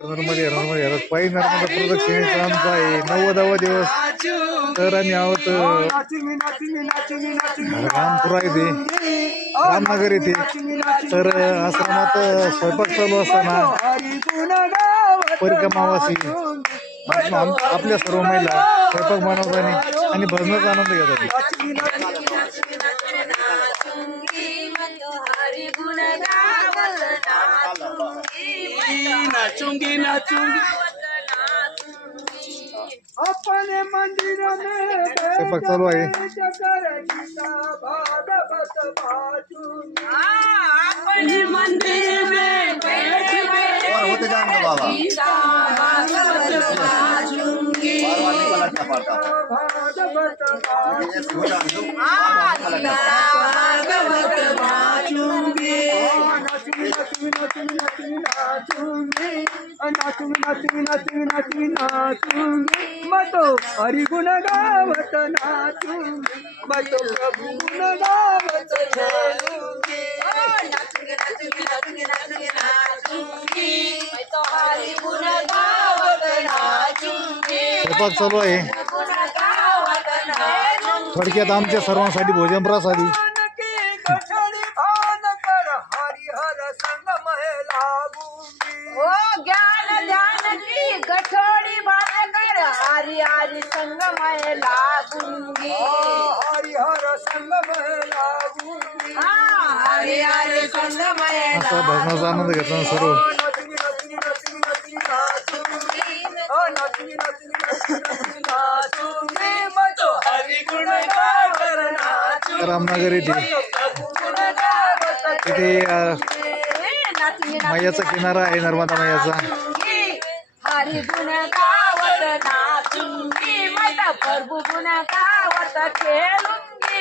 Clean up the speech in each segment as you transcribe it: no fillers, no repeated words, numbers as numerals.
नर्मदे पायी नर्मदा प्रदक्षिणेचा आमचा आहे 90वा दिवस. तर आम्ही आहोत रामपुरा येथे, रामनगर येथे. तर आश्रमात स्वयंपाक चालू असताना परिक्रमावासी आपल्या सर्व महिला स्वयंपाक बनवताना आणि भजनाचा आनंद घेतात. नाचूंगी नाचूंगी अपने मंदिर में स्वयंपाक चालू आहे. अपने मंदिर में होते जाएंगे बाबा मतो हरि गुण गावत नाचूंगी मतो प्रभु गुण गावत नाचूंगी मतो हरि गुण गावत नाचूंगी स्वयंपाक चालू आहे. थोडक्यात आमच्या सर्वांसाठी भोजन प्रसादी. गठोड़ी बात कर हरि हरि संग मैं लागूंगी हरि हर संग मैं लागूंगी हरि हरि संग मैं असा भजनाचा आनंद घेताना सर्व रामनगर येथे तिथे मैयाचा किनारा आहे, नर्मदा मैयाचा. हरि गुण गावत नाचूंगी मैं प्रभु गुण गावत खेलूंगी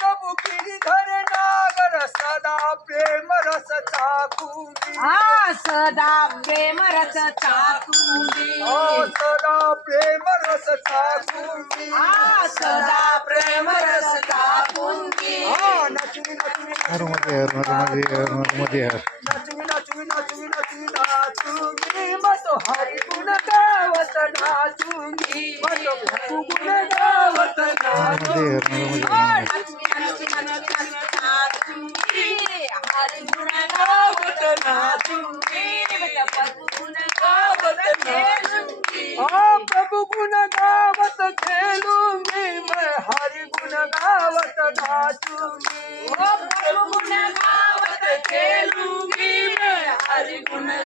प्रभु गिरिधर नागर सदा प्रेम रस चाकूंगी सदा प्रेम रस चाकूंगी सदा प्रेम रस चाकूंगी सदा प्रेम रस चाकूंगी नर्मदे नर्मदे नाचूंगी मतो हरि गुण गावत नाचूंगी मतो प्रभु गुण गावत नर्मदे हरि गुण गावत नाचूंगी प्रभु गुण गावत खेलूंगी प्रभु गुण गावत खेलूंगी